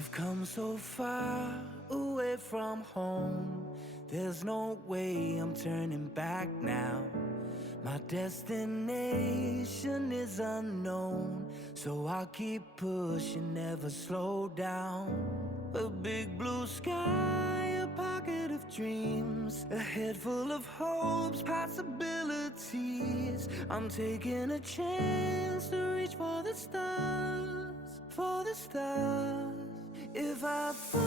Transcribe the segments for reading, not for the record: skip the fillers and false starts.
I've come so far away from home. There's no way I'm turning back now. My destination is unknown, so I'll keep pushing, never slow down. A big blue sky, a pocket of dreams, a head full of hopes, possibilities. I'm taking a chance to reach for the stars, for the stars. If I fall,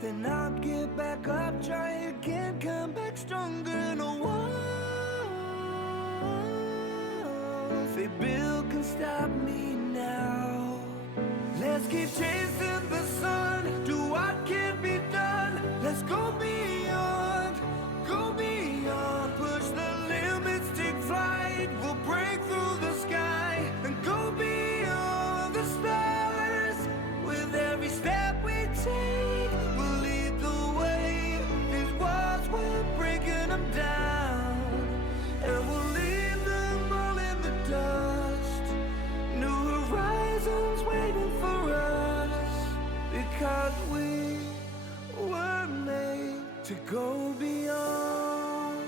then I'll get back up, try again, come back stronger. No walls they build can stop me now. Let's keep chasing the sun, do what can be done. Let's go beyond, push the limits, take flight. We'll break through the sky and go beyond the stars. With every step we take, we'll lead the way. These walls, we're breaking them down, and we'll leave them all in the dust. New horizons waiting for us, because we were made to go beyond.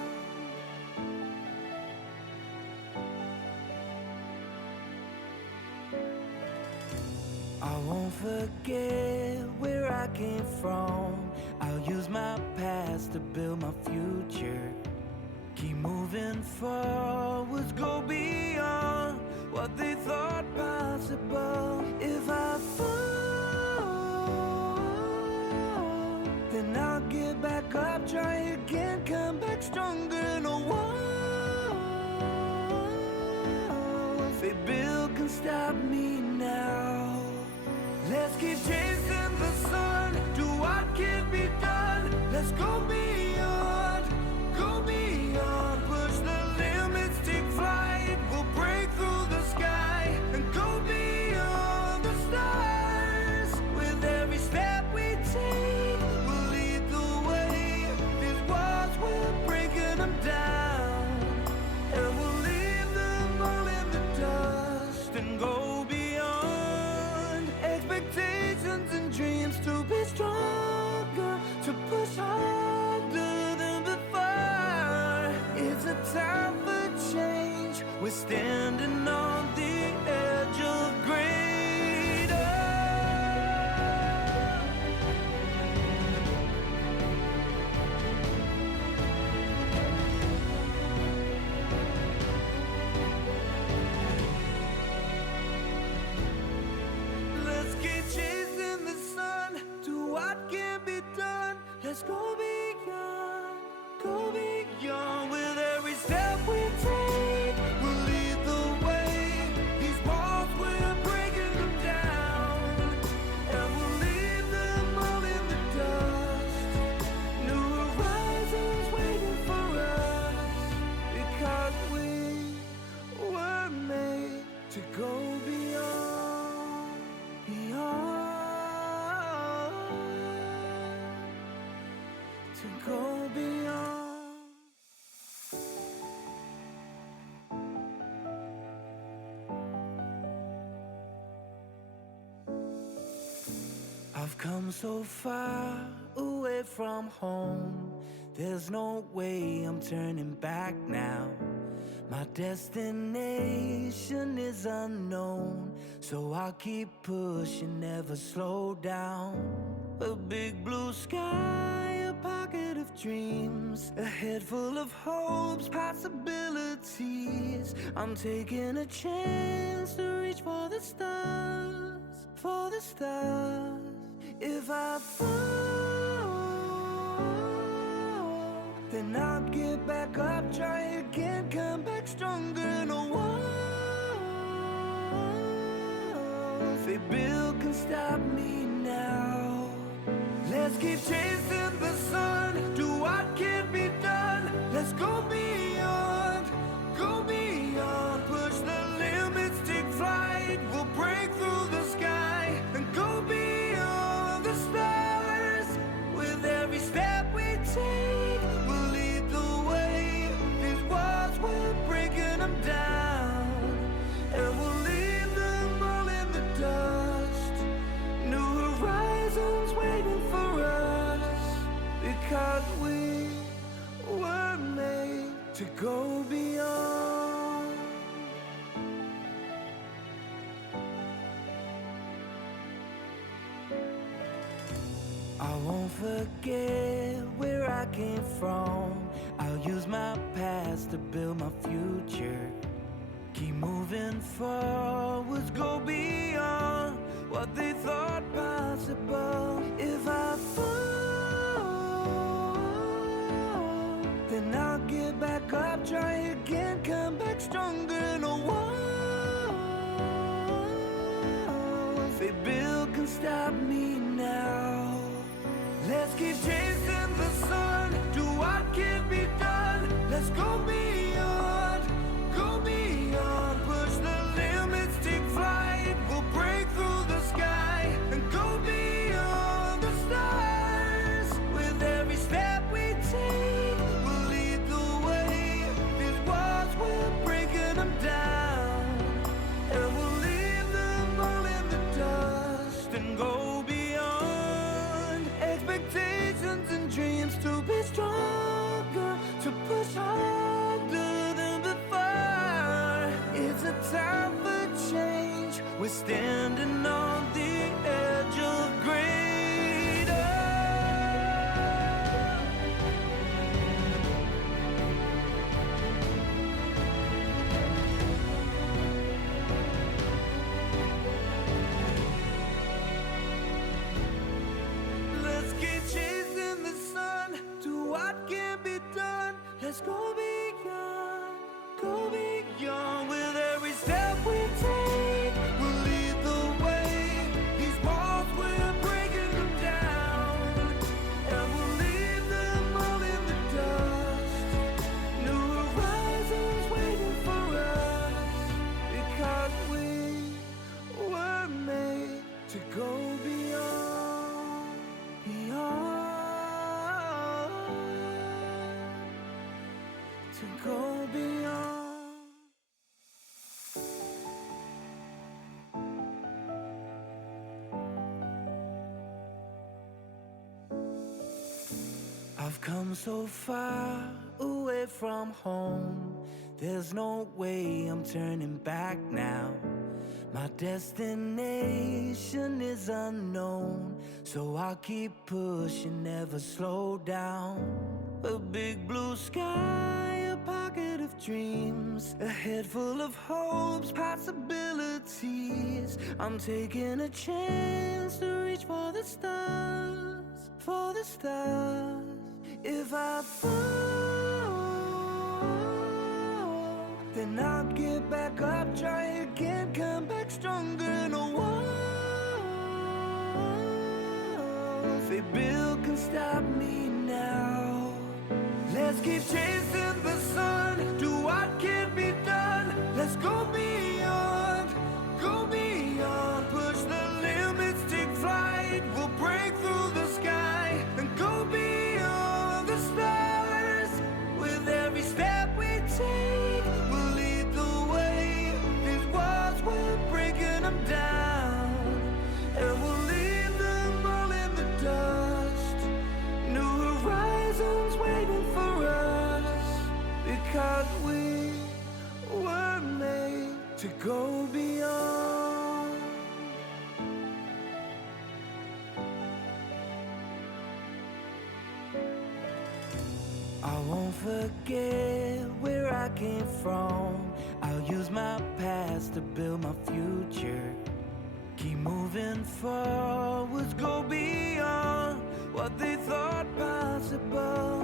I won't forget where I came from. I'll use my past to build my future. Keep moving forwards, go beyond what they thought possible. If I fall, then I'll get back up, try again, come back stronger. No walls they build can stop me now. Let's keep chasing the sun, do what can be done. Let's go beyond, push the limits, take flight. We'll break through the sky and go beyond the stars. With every step we take, we'll lead the way. These walls, we're breaking them down, and we'll leave them all in the dust and go beyond. Expectations and dreams to be stronger, to push harder than before. It's a time for change, we're standing on the edge of greater. Let's keep chasing the sun, do what can be done. Let's go beyond, with every step we take. We'll lead the way. These walls, we're breaking them down, and we'll leave them all in the dust. New horizons waiting for us, because we were made to go beyond, to go beyond. I've come so far away from home. There's no way I'm turning back now. My destination is unknown, so I'll keep pushing, never slow down. A big blue sky, a pocket of dreams, a head full of hopes, possibilities. I'm taking a chance to reach for the stars, for the stars. If I fall, then I'll get back up, try again, come back stronger. No walls they build can stop me now. Let's keep chasing the sun, do what can be done. Let's go beyond, push the limits, take flight. We'll break through the sky and go beyond the stars. With every step we take, we'll lead the way. These walls, we're breaking them down, and we'll leave them all in the forget where I came from. I'll use my past to build my future. Keep moving forwards, go beyond what they thought possible. If I fall, then I'll get back up, try again, come back stronger. No walls they build can stop me now. Let's keep chasing the sun, do what can be done. Let's go beyond, push the limits, take flight. We'll break through the sky and go beyond the stars. With every step we take, we'll lead the way. These walls, we're breaking them down, and we'll leave them all in the dust and go beyond expectations and dreams, to be stronger, to push harder than before. It's a time for change, we're standing on the edge of greater. Let's keep chasing the sun, do what can be done. Let's go beyond, with every step we take. We'll lead the way. These walls, we're breaking them down, and we'll leave them all in the dust. New horizons waiting for us, because we were made to go beyond, to go beyond. I've come so far away from home, there's no way I'm turning back now. My destination is unknown, so I'll keep pushing, never slow down. A big blue sky, a pocket of dreams, a head full of hopes, possibilities. I'm taking a chance to reach for the stars, for the stars. If I fall, then I'll get back up, try again, come back stronger. No walls they build can stop me now. Let's keep chasing the sun, do what can be done. Let's go beyond, push the limits, take flight. We'll break through the sky and go beyond the stars. With every step we take, we'll lead the way. These walls, we're breaking them down, and we'll leave them all in the dust. New horizons waiting for us, because we were made to go beyond. I won't forget where I came from. I'll use my past to build my future. Keep moving forwards, go beyond what they thought possible.